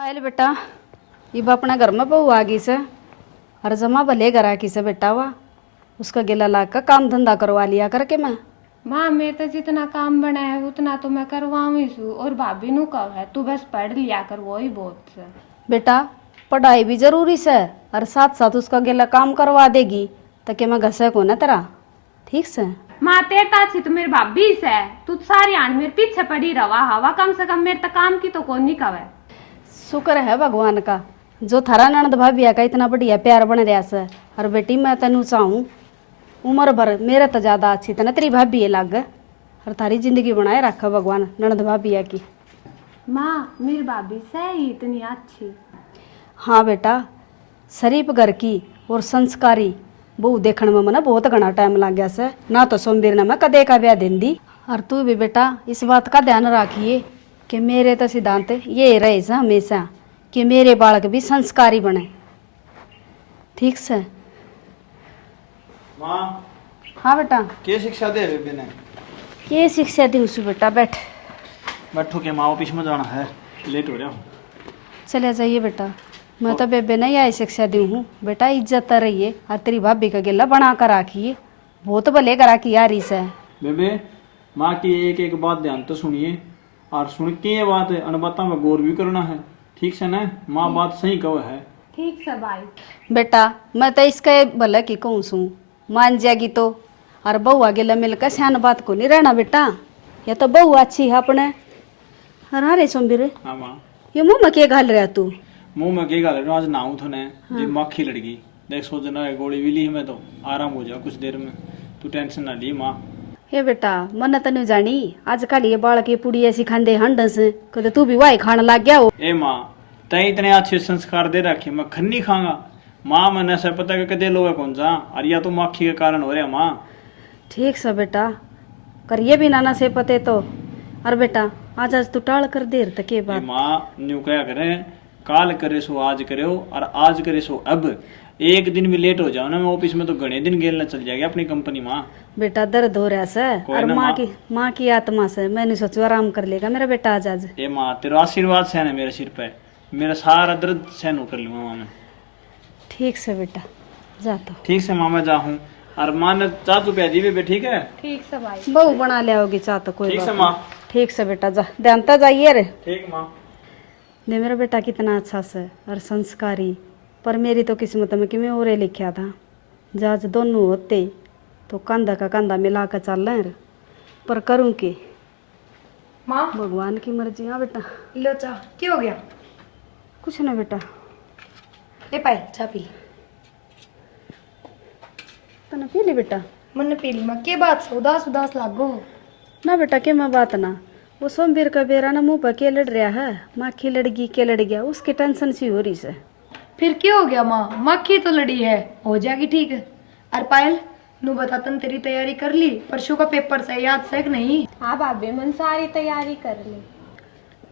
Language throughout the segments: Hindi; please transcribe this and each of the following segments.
पायल बेटा, इब अपना घर में बहू आ गई से और जमा भले घर आकी से बेटा हुआ उसका गिला ला का काम धंधा करवा लिया करके मैं। माँ मैं तो जितना काम बना है उतना तो मैं करवाऊँ सू और भाभी नु कब है तू बस पढ़ लिया कर वही बहुत से। बेटा पढ़ाई भी जरूरी से और साथ साथ उसका गिला काम करवा देगी ताकि मैं घसे को ना तेरा ठीक से। माँ तेरा अच्छी तो मेरी भाभी से तू सारी आन मेरे पीछे पड़ी रवा हवा कम से कम मेरे तक काम की तो कौन नहीं कवे। शुक्र है भगवान का जो थारा ननद भाभी का इतना बढ़िया प्यार बन रहा से। और बेटी मैं तेनू चाहूँ उम्र भर मेरे तो ज़्यादा अच्छी तना तेरी भाभी लग और थारी जिंदगी बनाए रखा भगवान ननद भाभी की। माँ मेरी भाभी से ही इतनी अच्छी। हाँ बेटा शरीफ घर की और संस्कारी बहू देखने में मना बहुत घना टाइम लग गया से ना तो सोमवीर ने मैं कदे का ब्याह दिन दी। और तू भी बेटा इस बात का ध्यान रखिए कि मेरे तो सिद्धांत ये रहे से हमेशा कि मेरे बालक भी संस्कारी बने ठीक से। माँ हाँ बेटा क्या शिक्षा दे बेबे ने? ये शिक्षा दी उसू बेटा बैठ। बैठो के माँ ऑफिस में जाना है, लेट हो रहा हूँ। चले जाइए बेटा मैं तो बेबे नहीं आई शिक्षा दी हूँ बेटा इज्जत रहिए और तेरी भाभी का गिला बना कर रखिए बहुत भले करा की यार इसे। बेबे माँ की एक एक बात ध्यान तो सुनिए और सुन के ये बात अनबता में गौर भी करना है ठीक से ना। माँ बात सही कहो है। ठीक से भाई। बेटा मैं तो इसका भले की कहूँ सू मान जाएगी तो और बहू गिला मिलकर सियान बात को नहीं रहना बेटा। या तो बहू अच्छी है अपने अरे सोमबीर हाँ माँ ये मुँह में क्या घाल रहा तू? मुँह में क्या गाल आज नाऊ तो ने जी माखी लड़की देख सोचना है गोली भी ली हमें तो आराम हो जाओ कुछ देर में तू टेंशन ना ली माँ। ये बेटा मन तनु जानी आजकल ये बाल के पुड़ी ऐसी खांदे हंडस कदे तू भी वाई खाने लग गया हो। ए माँ तय इतने अच्छे संस्कार दे रखे मैं खन्नी खाऊंगा माँ मैंने से पता कि कदे लोग कौन सा और या तो माखी के कारण हो रहा माँ। ठीक से बेटा करिए भी नाना से पते तो। और बेटा आज आज तू टाल कर देर तक के बाद माँ न्यू क्या करें काल करे सो आज करे हो और आज करे सो अब एक दिन भी लेट हो जाओ ना मैं ऑफिस में तो घने दिन गेलना चल जाएगा अपनी कंपनी माँ। बेटा दर्द हो रहा से और माँ की आत्मा से मैंने सोचो आराम कर लेगा मेरा बेटा आज। ए माँ तेरा आशीर्वाद सहन है मेरे सिर पे मेरा सारा दर्द सहन कर लूंगा माँ मैं। ठीक से बेटा जा तो। ठीक से माँ मैं जाऊँ और माँ ने चाह तो प्याजी भी ठीक है। ठीक से भाई। बहू बना ले आओगी चाह तो कोई ठीक बात से नहीं। माँ। ठीक से बेटा जा ध्यानता जाइए रे। ठीक माँ। ने मेरा बेटा कितना अच्छा से और संस्कारी पर मेरी तो किस्मत में कि मैं और लिखा था जज दोनों होते तो कंधा का कंधा मिला कर चल रहे पर करूँ कि माँ भगवान की मर्जी। हाँ बेटा लो चाह क्या हो गया? कुछ ना बेटा ले पाई चाह पी। तना पी ली बेटा। मन पी ली माँ के बात से उदास उदास लागो ना बेटा के मैं बात ना वो सोमवीर का बेरा ना मुँह पर के लड़ रहा है माखी लड़गी के लड़ गया उसकी टेंशन सी हो रही से। फिर क्या हो गया माँ? मक्खी तो लड़ी है हो जाएगी ठीक है। और पायल नू बता तन तेरी तैयारी कर ली परसों का पेपर से याद से कि नहीं? हाँ भाभी मन सारी तैयारी कर ली।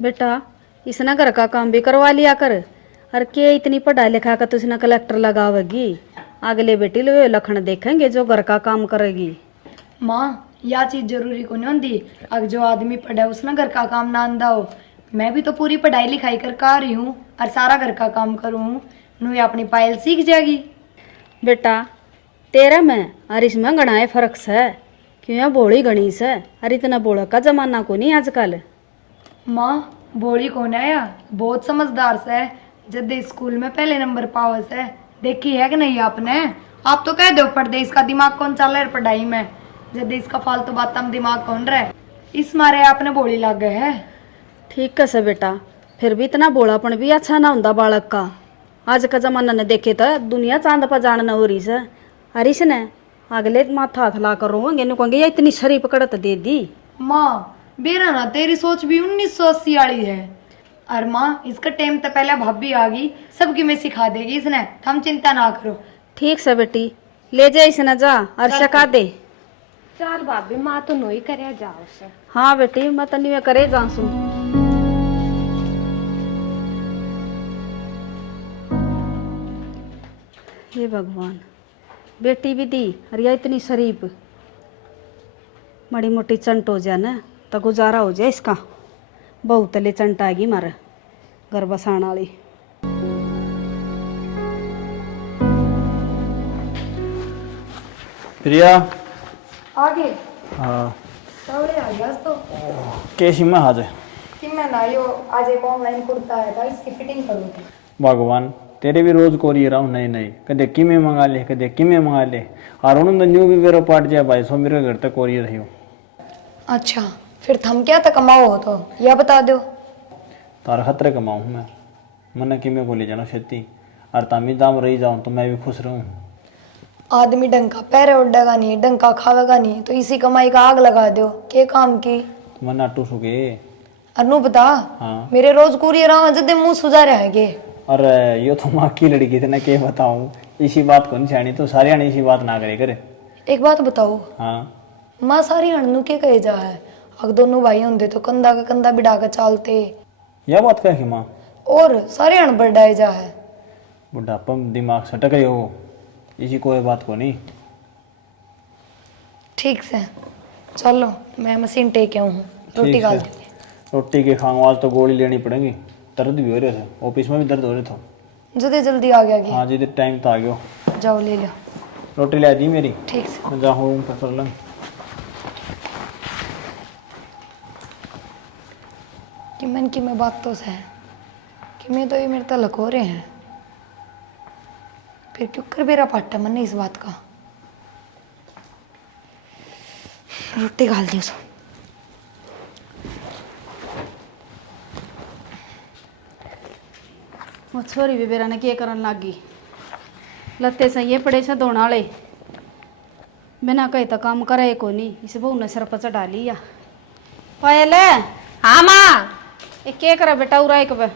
बेटा इसने घर का काम भी करवा लिया कर और के इतनी पढ़ाई लिखा कर तुझने कलेक्टर लगावेगी अगले बेटी लो लखन देखेंगे जो घर का काम करेगी। माँ यह चीज जरूरी को नहीं होती अगर जो आदमी पढ़ा उसने घर का काम ना आंदा हो। मैं भी तो पूरी पढ़ाई लिखाई कर का रही हूँ और सारा घर का काम करूँ नू अपनी पायल सीख जाएगी। बेटा तेरा में और इसमें गणाए फर्क से क्यों बोली गणी से और इतना बोला का जमाना को नहीं आजकल। माँ बोली कौन आया बहुत समझदार से जब स्कूल में पहले नंबर पावस है देखी है कि नहीं आपने? आप तो कह दो पढ़ते इसका दिमाग कौन चल रहा है पढ़ाई में जब इसका फालतू बात हम दिमाग कौन रहा है इस मारे आपने बोली लग गए है। ठीक कैसे बेटा फिर भी इतना बोलापन भी अच्छा ना होता बालक का। आज का जमाना ने देखे तो दुनिया चांद पर जानना हो रही से और इसने अगले माथा हाथ ला कर रोएंगे नु कहेंगे ये इतनी शरीफ कड़त दे दी। माँ बेरा ना तेरी सोच भी 1980 वाली है और माँ इसका टाइम तो पहले भाभी आ गई सबकी मैं सिखा देगी इसने हम चिंता ना करो। ठीक से बेटी ले जा इसने जा और सिखा दे। चल भाभी माँ तो नहीं करे जाओ से। हाँ बेटी मैं तनी में करे जासू। हे भगवान बेटी भी दी और यह इतनी शरीफ बड़ी मोटी चंट हो जाए ना तो गुजारा हो जाए इसका बहुत तले चंट आएगी मारे घर बसाण वाली। प्रिया आगे हाँ सवरे आ गया तो कैसी मैं आज कि मैं ना यो आज एक ऑनलाइन कुर्ता आया था, इसकी फिटिंग करूँ थी। भगवान तेरे भी रोज कोरियर आऊँ नई नई, कदे किमें मंगा ले कदे किमें मंगा ले, और उन्होंने न्यू भी मेरा पार्ट जाए भाई सो मेरे घर तक कोरियर है। अच्छा फिर थम क्या तक कमाओ हो तो यह बता दो। तार खतरे कमाऊँ मैं, मैंने किमें को ले जाना खेती, और तामी दाम रही जाऊँ तो मैं भी खुश रहूँ। आदमी डंका पैरे उड़ेगा नहीं, डंका खावेगा नहीं, तो इसी कमाई का आग लगा दो के काम की। मैं नाटू सुगे। अनु बता हाँ मेरे रोज कुरियर आवा जदे मुंह सुजा रहेगे। अरे ये तो माँ की लड़की थी ना, क्या बताऊँ, इसी बात को नहीं छानी तो सारे आने इसी बात ना करे करे। एक बात बताओ, हाँ माँ सारी हणनू के कहे जा है, अग दोनों भाई होंगे तो कंधा का कंधा बिठा के चालते, यह बात क्या है माँ, और सारे हण बढ़ाए जा है। बुढ़ापा में दिमाग सटक रहे हो, इसी कोई बात को नहीं। ठीक से चलो मैं मशीन टेक आऊँ हूँ, रोटी ठीक डाल है। दूंगी। रोटी के खाऊं आज तो गोली लेनी पड़ेगी, दर्द भी हो रहे थे, ऑफिस में भी दर्द हो रहे थे। जल्दी जल्दी आ गया हाँ जी टाइम तो आ गयो, जाओ ले लो। रोटी ला दी मेरी, ठीक से मैं जाऊँ रूम पर कर लूँ। कि मन की मैं बात तो है कि मैं तो ये मेरे तलक हो रहे हैं, फिर क्यों कर मेरा पाटा मन नहीं इस बात का। रोटी डाल दी उसको। वो छोरी भी बेरा ने क्या करन लागी, लत्ते सही पड़े से धोने वाले, बिना कहीं तो काम करे को नहीं, इस बहू ने सिर पर चढ़ा लिया। पायल हाँ माँ। ये क्या करा बेटा उरा एक बे।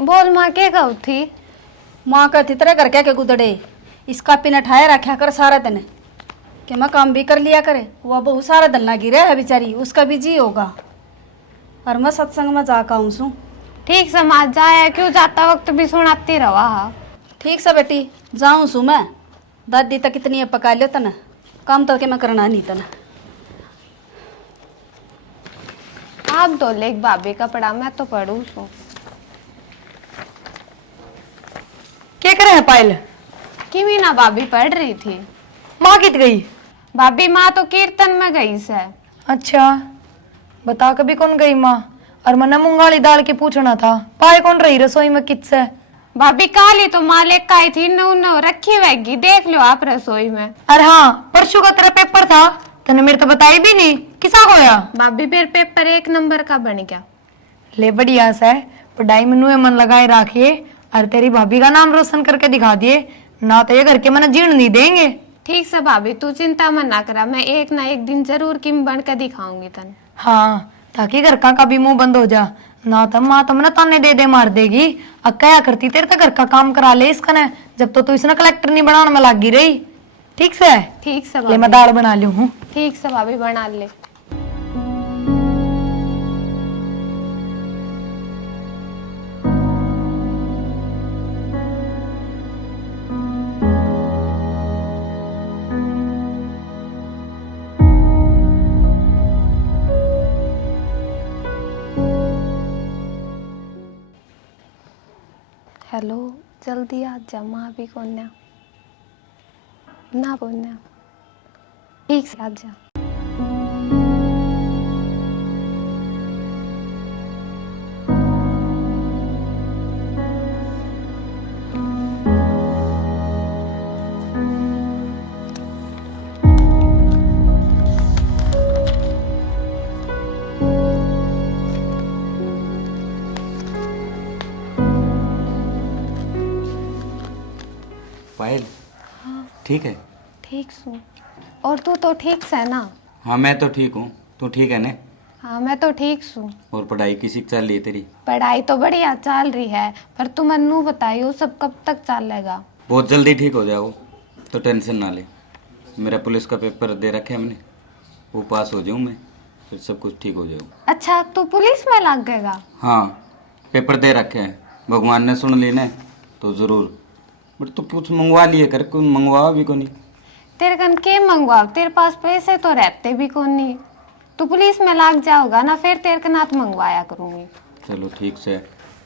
बोल माँ, क्या कहू थी? माँ कहती तेरे घर क्या के गुदड़े, इसका पिन ठाए रखा कर सारा दिन, कि मैं काम भी कर लिया करे, वो बहू सारा दिन लगी रहे है बेचारी, उसका भी जी होगा, और मैं सत्संग में जाकर आऊँ सू। ठीक से माँ जाया, क्यों जाता वक्त भी सुनाती रवा। ठीक से बेटी जाऊँ सू मैं, दादी तक कितनी पका लियो तन, काम तो के मैं करना नहीं तन। आप तो लेख भाभी का पढ़ा, मैं तो पढ़ू सू। क्या करे है पायल? कि मीना भाभी पढ़ रही थी। माँ कित गई? भाभी माँ तो कीर्तन में गई से। अच्छा बता कभी कौन गई माँ? और मना मूंगाली दाल के पूछना था, पाए कौन रही रसोई में किससे? भाभी काली तो माँ लेकर आई थी, नौ नौ रखी रहेगी, देख लो आप रसोई में। अरे हाँ परसों का तेरा पेपर था, तने मेरे तो बताई भी नहीं, किसा खोया? भाभी फिर पेपर 1 नंबर का बन गया। ले बढ़िया से पढ़ाई में नुए मन लगाए रखिए, और तेरी भाभी का नाम रोशन करके दिखा दिए, ना तो ये घर के मन जीर्ण नहीं देंगे। ठीक से भाभी तू चिंता मत ना करा, मैं एक ना एक दिन जरूर किम बन कर दिखाऊंगी तन। हाँ ताकि घर का भी मुंह बंद हो जा, ना तो माँ तो मना ताने दे मार देगी। अब क्या करती तेरे तो घर का काम करा ले इसका ने, जब तो तू इसने कलेक्टर नहीं बनाने में लगी रही। ठीक से ठीक से ले मैं भाभी, दाल बना लूं हूँ। ठीक से भाभी बना ले। हेलो जल्दी आ जा, माँ भी कोन्या ना कोन्या, ठीक से आ जा। पायल ठीक है? ठीक सू। और तू तो ठीक से ना? हाँ मैं तो ठीक हूँ, तू ठीक है ना? हाँ मैं तो ठीक सू। और पढ़ाई किसी चल रही है तेरी? पढ़ाई तो बढ़िया चल रही है, पर तू मन्नू बताइयो सब कब तक चलेगा? बहुत जल्दी ठीक हो जाओ, तो टेंशन ना ले। मेरा पुलिस का पेपर दे रखे हमने, वो पास हो जाऊँ मैं, फिर सब कुछ ठीक हो जाऊँ। अच्छा तू पुलिस में लग गएगा? हाँ पेपर दे रखे हैं, भगवान ने सुन ली ना तो ज़रूर। बट तू कुछ मंगवा लिए कर, कुछ मंगवा भी को नहीं। तेरे कन के मंगवाओ, तेरे पास पैसे तो रहते भी कौन नहीं। तू पुलिस में लाग जाओगा ना, फिर तेरे का नाथ मंगवाया करूंगी। चलो ठीक से,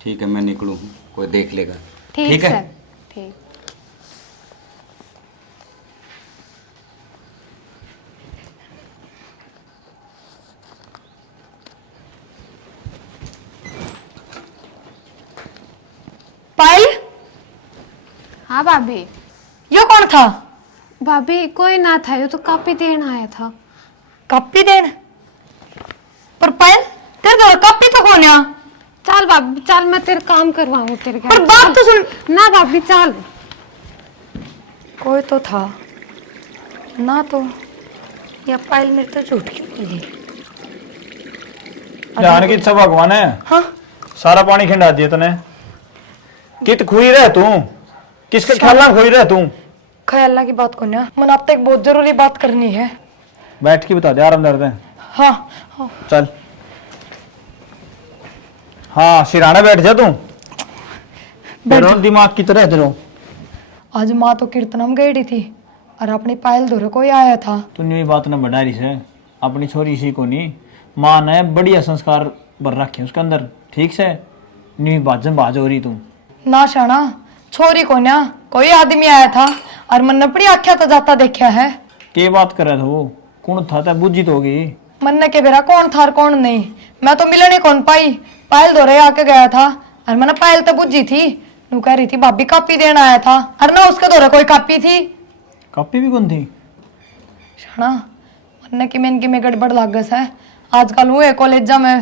ठीक है मैं निकलूँ, कोई देख लेगा। ठीक है ठीक। पायल, हाँ भाभी। ये कौन था? भाभी कोई ना था, ये तो कॉपी देना आया था। कॉपी देन? पर पायल, तेरे तो कॉपी तो कौन है? चल भाभी चल, मैं तेरे काम करवाऊंगी तेरे घर। पर बात तो सुन ना भाभी चल। कोई तो था ना, तो या पायल मेरे तो झूठ क्यों बोली? ध्यान की सब भगवान है। हाँ सारा पानी खिंडा दिया तूने। कित खोई रह तू, किसके ख्याल में खोई रह तू? ख्याल की बात को ना, मन आप तक एक बहुत जरूरी बात करनी है। बैठ के बता दे, आराम दर्द है। हाँ हाँ चल हाँ सिराना बैठ जा तू। बैठो दिमाग की तरह तेरो। आज माँ तो कीर्तनम गई थी और अपनी पायल धोरे कोई आया था। तूने ये बात न बढ़ा रही से, अपनी छोरी इसी को नहीं, माँ ने बढ़िया संस्कार भर रखे उसके अंदर, ठीक से नी बाजन बाज हो रही तू। ना शाना, छोरी को ना कोई आदमी आया था और मन ने बड़ी आख्या तो जाता देखा है। के बात कर रहा था वो? कौन था? बुझी तो होगी। मन ने के बेरा कौन था और कौन नहीं, मैं तो मिलने कौन पाई। पायल धोरे आके गया था और मैंने पायल तो बुझी थी, नू कह रही थी भाभी कापी देना आया था, और ना उसके धोरे कोई कापी थी। कापी भी कौन थी? शाना, मन की मेन की में गड़बड़ लागस है। आजकल हुए कॉलेज में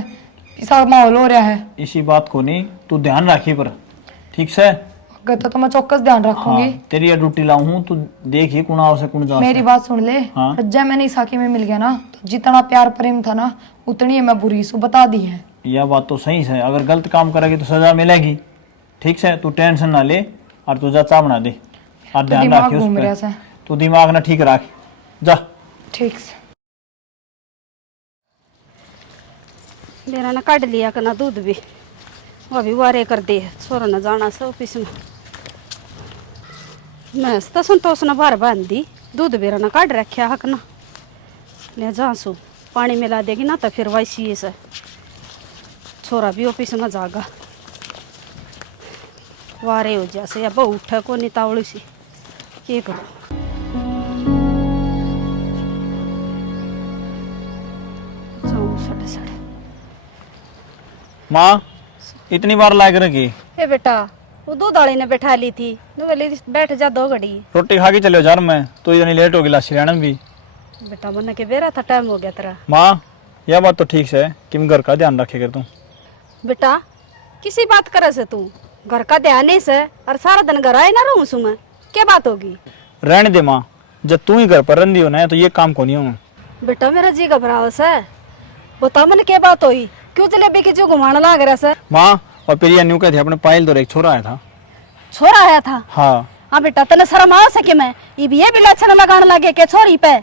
ऐसा माहौल हो रहा है। इसी बात को नहीं तू ध्यान रखी पर, ठीक से। अगर तो मैं चौकस ध्यान रखूंगी। हाँ, तेरी ये ड्यूटी लाऊं हूं, तू देखिए कौन आओ से कौन जा। मेरी बात सुन ले। हाँ। जब मैंने साकी में मिल गया ना, तो जितना प्यार प्रेम था ना, उतनी मैं बुरी सु बता दी है। यह बात तो सही है, अगर गलत काम करेगी तो सजा मिलेगी, ठीक से। तू टेंशन ना ले और तू जा चाह बना दे और ध्यान दिमाग रखिए घूम रहा उस है। पर। तू दिमाग ना ठीक रख, जा। ठीक से। मेरा ना काट लिया करना दूध भी, वो भी वारे कर दे, छोरा न जाना से ऑफिस में। मैं तो संतोष न बाहर बांध दी, दूध बेरा न काट रखा हक ना ले जा सू, पानी मिला देगी ना तो फिर वैसी से छोरा भी ऑफिस में जागा। वारे हो जैसे अब उठ को नितावड़ी सी के करो। जाऊं सड़े सड़े। माँ इतनी बार लायक रखी? ए बेटा, वो दूध वाली ने बैठा ली थी, बोली बैठ जा 2 घड़ी। रोटी खा के चले जा मैं तो, इतनी लेट हो गई लाशी रहना भी। बेटा मन के बेरा था, टाइम हो गया तेरा। माँ यह बात तो ठीक है कि मैं घर का ध्यान रखे कर तू। बेटा किसी बात करे से तू घर का ध्यान नहीं से और सारा दिन घर आए ना रहूं सु मैं, क्या बात होगी? रहने दे माँ, जब तू ही घर पर रही हो ना तो ये काम को नहीं हूँ। बेटा मेरा जी घबराव से, बता मन क्या बात हुई, क्यों जलेबी की जो घुमाने लग रहा से? माँ और फिर ये न्यू कहते अपने पायल दो एक छोरा आया था। छोरा आया था? हाँ। हाँ बेटा तने शर्म आ सके मैं ये भी लक्षण लगाने लगे के छोरी पे,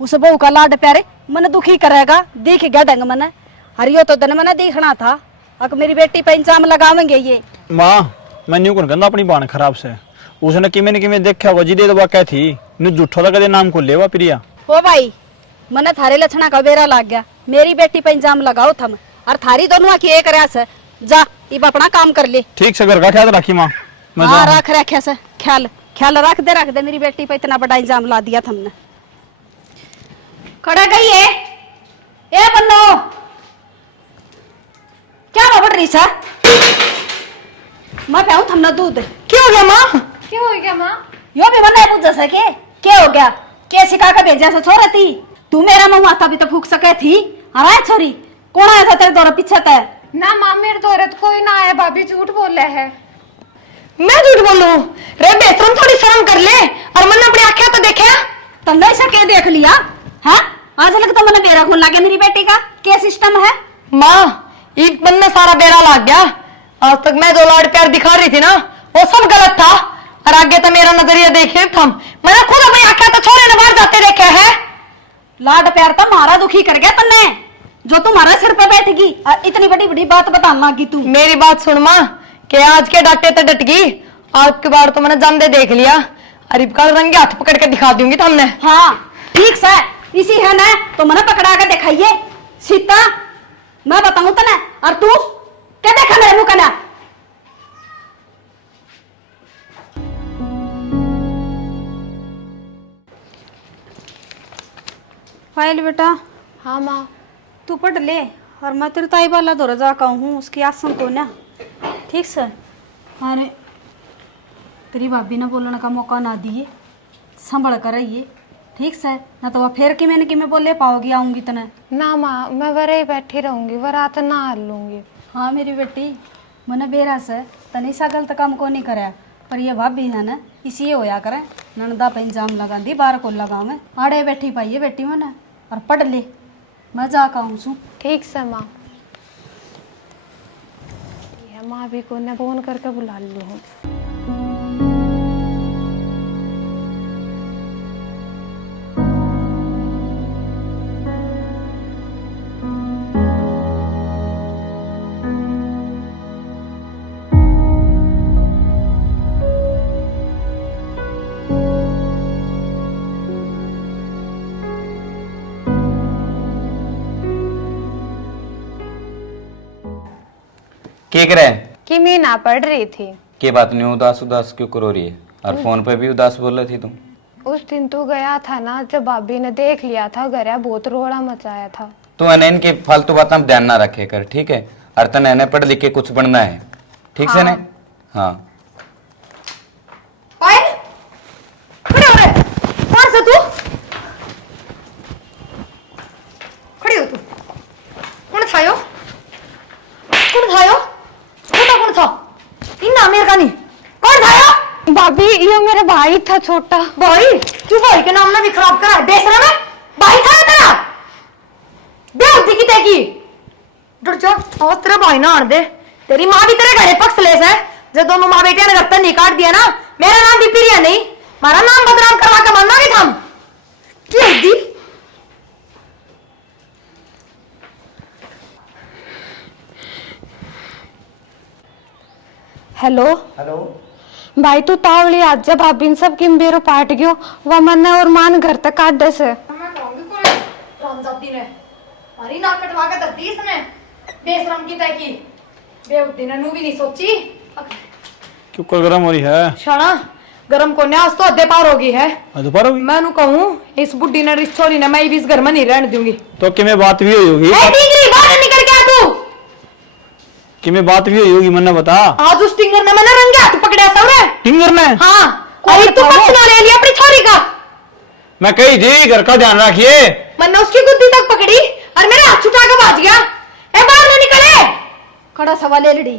उस बहू का लाड प्यारे मन दुखी करेगा, देख गया ढंग मन। हरियो तो तने मैंने देखना था, अब मेरी बेटी पे इंजाम लगावेंगे ये। माँ मैं न्यू कौन कहता अपनी बाण खराब से, उसने किमें देखा होगा जिदे तो क्या थी न्यू झूठो था कदे नाम को लेवा प्रिया। ओ भाई मने थारे लक्षणा का बेरा लाग गया, मेरी बेटी पे इंजाम लगाओ थम और थारी दोनों की एक रहा से, जा इब अपना काम कर ले। ठीक से घर का ख्याल रखी माँ। हाँ रख रखे से ख्याल ख्याल रख दे मेरी बेटी पे इतना बड़ा इंजाम ला दिया तुमने। खड़ा गई है ए बन्नो, क्या बबड़ रही सर? मैं पाऊं थमना दूध। क्या हो गया माँ? क्यों हो गया माँ? यो भी मना पूछ सके क्या हो गया, क्या सिखा के भेजा से छोरा थी तू? मेरा मुंह आता भी तो फूक सके थी। अरे छोरी कौन आया था तेरे दौरा पीछे ते? ना माँ मेरे द्वारा तो कोई ना आया, भाभी झूठ बोल रहे है। मैं झूठ बोलूं? रे बेशरम थोड़ी शर्म कर ले, और मन अपनी आंखें तो देखे। तंदा ऐसा क्या देख लिया? हाँ आज लग तो मैंने बेरा खून लागे मेरी बेटी का, क्या सिस्टम है? माँ ईद मन में सारा बेरा लाग गया। आज तक मैं जो लाड प्यार दिखा रही थी ना वो सब गलत था, और आगे तो मेरा नजरिया देखे थम, मैंने खुद अपनी आंखें तो छोरे ने बाहर जाते देखे है। लाड प्यार तो मारा दुखी कर गया तन्ने, जो तुम्हारा सिर पे बैठगी और इतनी बड़ी बड़ी बात बताने लगी तू। मेरी बात सुन माँ, के आज के डांटे तो डट गई, आज की बार तो मैंने जानदे देख लिया, अरे कल रंगे हाथ पकड़ के दिखा दूंगी तुमने। हाँ ठीक से इसी है ना तो मैंने पकड़ा के दिखाइए, सीता मैं बताऊं तने और तू क्या देखा मेरे मुंह कना। फाइल बेटा हाँ माँ। तू पढ़ ले और मैं तेरे ताई वाला दौरा जा हूँ उसकी आसन को ना। ठीक से अरे तेरी भाभी ने बोलने का मौका ना दिए, संभल कर रहिए। ठीक से ना तो वह फिर कि मैं बोले पाओगी आऊंगी तने। ना माँ मैं वरे ही बैठी रहूंगी, वरात ना हल लूंगी। हाँ मेरी बेटी मैंने बेरा से तनी सा गलत काम को नहीं कराया, पर ये भाभी है ना इसी होया करे ननदा पे इंजाम लगा दी बार को लगा मैं आड़े बैठी पाइए बेटी मैंने और पढ़ ले मैं जा कहूँ सू। ठीक से माँ। ये माँ भी को ने फोन करके बुला लूँ। क्या करे कि मैं ना पढ़ रही थी। के बात नहीं, उदास उदास क्यों करो रही है? और फोन पे भी उदास बोल रही थी तुम। उस दिन तू गया था ना, जब भाभी ने देख लिया था घर बहुत रोड़ा मचाया था। तू है इनके फालतू बातों में ध्यान ना रखे कर, ठीक है? और तने है पढ़ लिख के कुछ बनना है, ठीक से ना? हाँ पायल खड़ी हो रे, कौन सा तू? खड़ी हो तू? कौन था यो? कौन था यो? कौन था? इन्ना मेरे का नहीं, कौन था यो? भाभी ये मेरा भाई था छोटा। भाई तू भाई के नाम ना भी खराब करा बेसरा में भाई था तेरा बेहोती की तेगी डर जा और तेरा भाई ना आन दे। तेरी माँ भी तेरे घरे पक्ष लेस है, जब दोनों माँ बेटिया ने रक्त नहीं काट दिया ना, मेरा नाम भी प्रिया नहीं, मारा नाम बदनाम करवा के मरना नहीं था। क्या दी हेलो हेलो भाई तू तावली आज जब भाभी सब किम बेरो पाट गयो वह मन और मान घर तक काट दे से। मैं कहूंगी कोई रामजाती ने मारी नाक कटवा के धरती इसने बेशरम की तय की बेवती ने नू भी नहीं सोची। क्यों कर गरम हो रही है? शाना गरम को न्यास तो अद्धे पार होगी है। दोपहर होगी मैं नू कहूं इस बुड्ढी ने रिश्तोरी ने मैं भी इस घर में नहीं रहने दूंगी। तो कि मैं बात भी हुई होगी, ए डिग्री बाहर निकल के आ तू। कि मैं बात भी हुई होगी, मन्ना बता। आज उस टिंगर ने मैंने रंगे हाथ पकड़ा सवरे। टिंगर ने? हाँ कोई तू पक्ष ना ले लिया अपनी छोरी का। मैं कही थी घर का ध्यान रखिए। मैंने उसकी गुद्दी तक पकड़ी और मेरा हाथ छुटा के भाग गया। ए बाहर ना निकले। खड़ा सवाल ले लड़ी।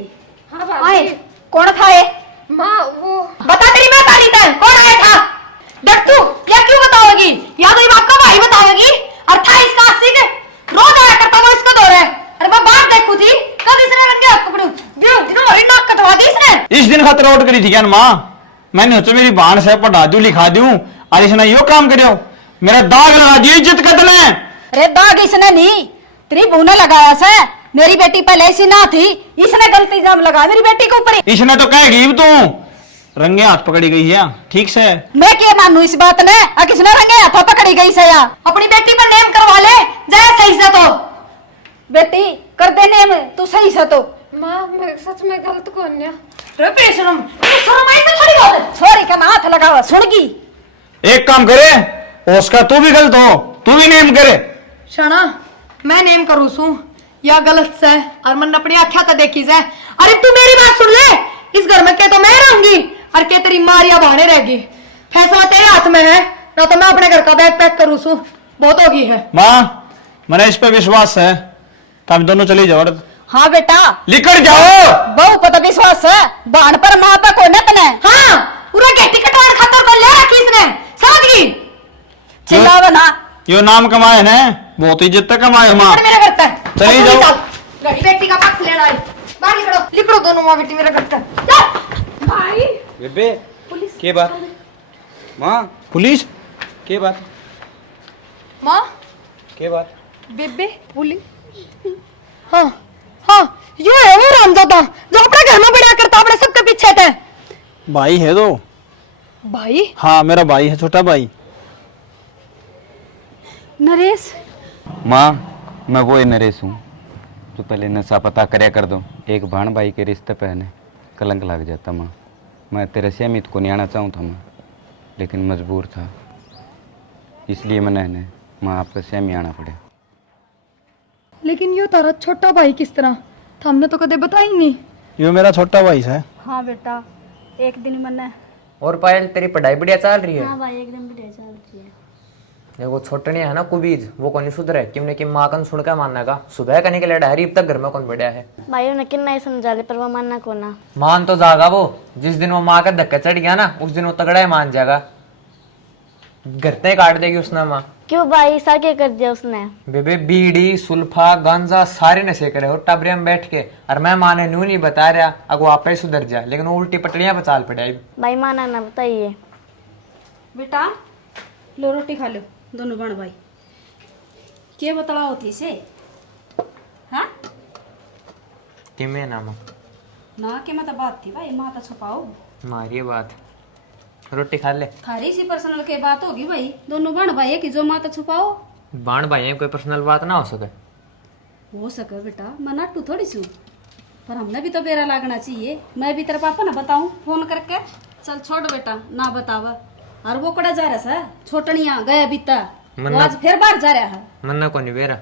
हाँ आए भाभी। कौन था ये? माँ वो बता तेरी मैं ताली था कौन आया था? डर तू या क्यों बताओगी? या तो ये बाप का भाई बताओगी और था इसका आशिक रोज आया करता वो इसका दौर है। अरे मैं बाहर देखू थी कब इसने रंगे हाथ पकड़ू इन्होंने नाक कटवा दी इसने। इस दिन खतर आउट करी थी क्या माँ? मैंने सोचा मेरी बहन से पढ़ा दूं लिखा दूं और इसने यो काम करो, मेरा दाग लगा दिया इज्जत कदम है। अरे दाग इसने नहीं तेरी बहू ने लगाया से। मेरी बेटी पहले ऐसी ना थी, इसने गलत इल्जाम लगाया मेरी बेटी के ऊपर। इसने तो कहेगी तू रंगे हाथ पकड़ी गई है, ठीक से? मैं क्या मानू इस बात ने? किसने रंगे हाथों पकड़ी गई से या? अपनी बेटी पर नेम करवा ले जाए सही से। तो बेटी कर दे नेम तू सही से। तो माँ मैं सच में गलत कौन है? रे बेशरम तू शर्म आई से थोड़ी बात है। छोरी का हाथ लगावा सुनगी। एक काम करे उसका तू भी गलत हो, तू भी नेम करे। शाना मैं नेम करूँ सू या गलत से और मन अपनी आख्या तो देखी से। अरे तू मेरी बात सुन ले, इस घर में क्या तो मैं रहूंगी और क्या तेरी मारिया बहाने रहेगी। फैसला तेरे हाथ में है, ना तो मैं अपने घर का बैग पैक करूँ सू बहुत होगी है। माँ मैंने इस पे विश्वास है, हम दोनों चली जाओ। हाँ बेटा लिखकर जाओ। बहु पता विश्वास है बाण पर माँ पे कोई नत ने। हाँ पूरा गेटी कटवाने खातर कर ले रखी इसने समझ गई। चिल्लावा ना। यो नाम कमाए ने बहुत इज्जत तक कमाए माँ। और मेरे घर पे चली जाओ। घड़ी बेटी का पक्ष लेना है बाहर निकलो लिखो दोनों माँ बेटी मेरे घर पे। भाई बेबे के बात? माँ पुलिस के बात? माँ के बात? बेबे पुलिस। हाँ हाँ यो है वो रामजादा जो अपने घर में बढ़िया करता अपने सबके पीछे थे। भाई है तो? भाई हाँ मेरा भाई है, छोटा भाई। नरेश माँ मैं वो नरेश हूँ जो पहले नशा पता करया कर दो। एक भाण भाई के रिश्ते पहने कलंक लग जाता माँ। मैं तेरे से अमित को नहीं आना चाहूँ था माँ, लेकिन मजबूर था, इसलिए मैंने माँ आपका सेमी आना पड़े। लेकिन यो तारा छोटा भाई किस तरह था, हमने तो कदे बताई नहीं। यो मेरा छोटा भाई है। हाँ बेटा, एक दिन मैंने। और पायल तेरी पढ़ाई बढ़िया चल रही है? हाँ भाई एकदम बढ़िया चल रही है। देखो छोटनी है ना कुबीज, वो कौन सुधरे किमने की माँ कन सुन के मानने का सुबह का निकले डहरी अब तक घर में कौन बढ़िया है। भाई उन्हें कितना ही समझा ले पर वो मानना को ना। मान तो जागा वो, जिस दिन वो माँ का धक्का चढ़ गया ना उस दिन वो तगड़ा ही मान जाएगा, घर ते काट देगी उसने माँ। क्यों भाई ऐसा क्या कर दिया उसने? बेबे बीड़ी सुल्फा गांजा सारे नशे करे और टबरे में बैठ के, और मैं माँ ने नू नहीं बता रहा अगो आप ही सुधर जा, लेकिन वो उल्टी पटड़ियां पर चाल पड़े। भाई माना ना बताइए। बेटा लो रोटी खा लो दोनों बहन भाई। क्या बतला होती से? हाँ किमे ना माँ? ना के मतलब बात थी भाई, माँ तो छुपाओ। मारिए बात, रोटी खा ले। थारी सी पर्सनल के बात होगी भाई, दोनों बहन भाई है कि जो माँ तो छुपाओ। बाण भाई कोई पर्सनल बात ना हो सके। हो सके बेटा, मैं नट्टू थोड़ी सी हूँ, पर हमने भी तो बेरा लागना चाहिए। मैं भी तेरे पापा ना बताऊं फोन करके? चल छोड़ बेटा ना बतावा। और वो कड़ा जा रहा सा छोटनिया गया बीता, वो आज फिर बाहर जा रहा है। मन्ना को नहीं बेरा,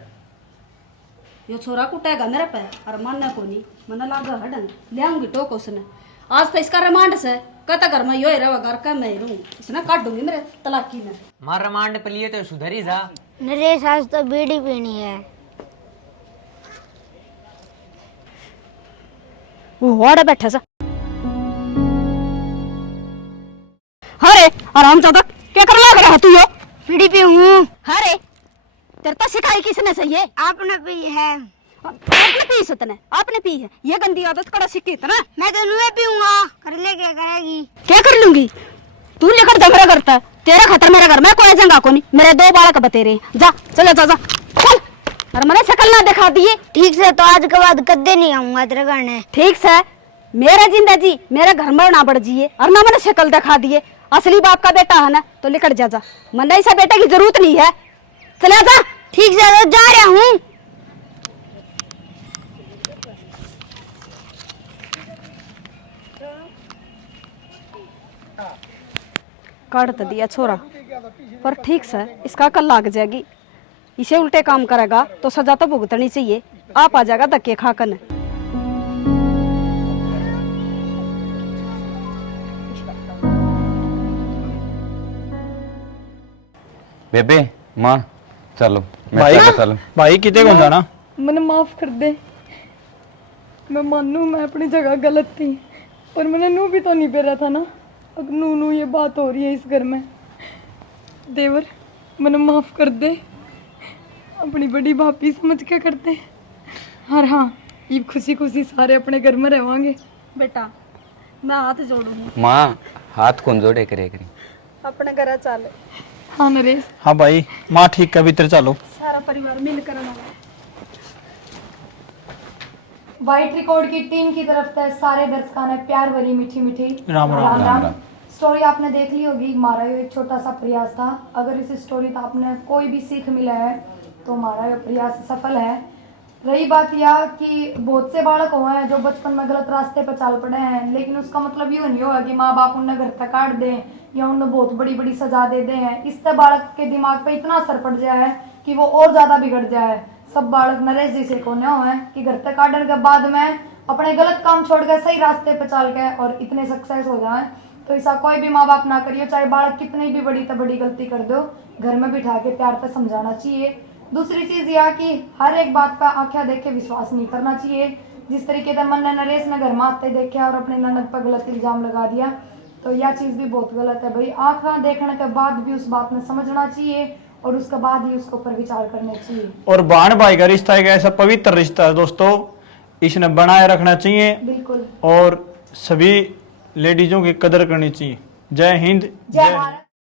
यो छोरा कुटेगा मेरे पे और मानना को नहीं, मना लागा हडन ले आऊंगी टोक उसने। आज तो इसका रिमांड से कहता घर में यो ही रहा घर का मैं ही रहूं, इसने काट दूंगी मेरे तलाकी में। मार रिमांड पे लिए तो सुधरी जा। नरेश आज तो बीड़ी पीनी है। वो वाड़ा बैठा सा। अरे आराम ज्यादा क्या कर लग रहा तू? यो बीड़ी पी हूँ। अरे तेरे तो सिखाई किसने सही है? आपने पी है। आपने पी सतने, आपने पी है, ये गंदी आदत कड़ा सीखी इतना। मैं तो नुए पीऊंगा, कर ले क्या करेगी? क्या कर लूंगी? तू लेकर झगड़ा करता है, तेरा खतर मेरा घर में कोई जंगा को नहीं। मेरे 2 बालक बतेरे, जा चले जा जा चल। और मैंने शकल ना दिखा दिए। ठीक से तो आज के बाद कदे नहीं आऊंगा तेरे घर ने। ठीक से मेरा जिंदा जी मेरे घर में ना बढ़ जिए और ना मैंने शक्ल दिखा दिए। असली बाप का बेटा है ना तो निकट जा जा, मैंने ऐसा बेटे की जरूरत नहीं है, चला जा। ठीक से तो जा रहा हूँ। काट तो दिया छोरा, पर ठीक से इसका कल लाग जाएगी। इसे उल्टे काम करेगा तो सजा तो भुगतनी चाहिए। आप आ जाएगा धक्के खाकर। बेबे माँ चलो भाई चलो। भाई किते को जाना? मैंने माफ कर दे, मैं मानू मैं अपनी जगह गलत थी, पर मैंने नू भी तो नहीं पेरा था ना। अब नू नू ये बात हो रही है इस घर में। देवर मैंने माफ कर दे, अपनी बड़ी भाभी समझ के कर दे। और हाँ ये खुशी खुशी सारे अपने घर में रहेंगे। बेटा मैं हाथ जोड़ूंगी, माँ हाथ कौन जोड़े करे करी। अपने घर चले। हाँ नरेश। हाँ भाई माँ ठीक का भीतर चलो, सारा परिवार मिलकर वाइट रिकॉर्ड की टीम की तरफ से सारे दर्शकों ने प्यार भरी मीठी मीठी राम राम राम। स्टोरी आपने देख ली होगी। हमारा ये एक छोटा सा प्रयास था। अगर इस स्टोरी का आपने कोई भी सीख मिला है तो हमारा ये प्रयास सफल है। रही बात यह कि बहुत से बालक हुए हैं जो बचपन में गलत रास्ते पर चल पड़े हैं, लेकिन उसका मतलब ये नहीं होगा कि माँ बाप उन्हें घर तक काट दें या उन्हें बहुत बड़ी बड़ी सजा दे दें। इससे बालक के दिमाग पे इतना असर पड़ जाए कि वो और ज्यादा बिगड़ जाए। सब बालक नरेश जैसे कोने हुए हैं कि घर तक काटने के बाद में अपने गलत काम छोड़ के सही रास्ते पे चल के और इतने सक्सेस हो जाए। तो ऐसा कोई भी माँ बाप ना करिए, चाहे बालक कितनी भी बड़ी तो बड़ी गलती कर दो, घर में बिठा के प्यार पे समझाना चाहिए। दूसरी चीज यह कि हर एक बात का आंखें देख के विश्वास नहीं करना चाहिए। जिस तरीके से मन ने नरेश ने घर में आते देखे और अपने ननद पर गलत इल्जाम लगा दिया, तो यह चीज भी बहुत गलत है भाई। आंखें देखने के बाद भी उस बात में समझना चाहिए और उसके बाद ही उसके ऊपर विचार करने चाहिए। और बहन भाई का रिश्ता एक ऐसा पवित्र रिश्ता है दोस्तों, इसने बनाए रखना चाहिए। बिल्कुल। और सभी लेडीजों की कदर करनी चाहिए। जय हिंद, जय भारत।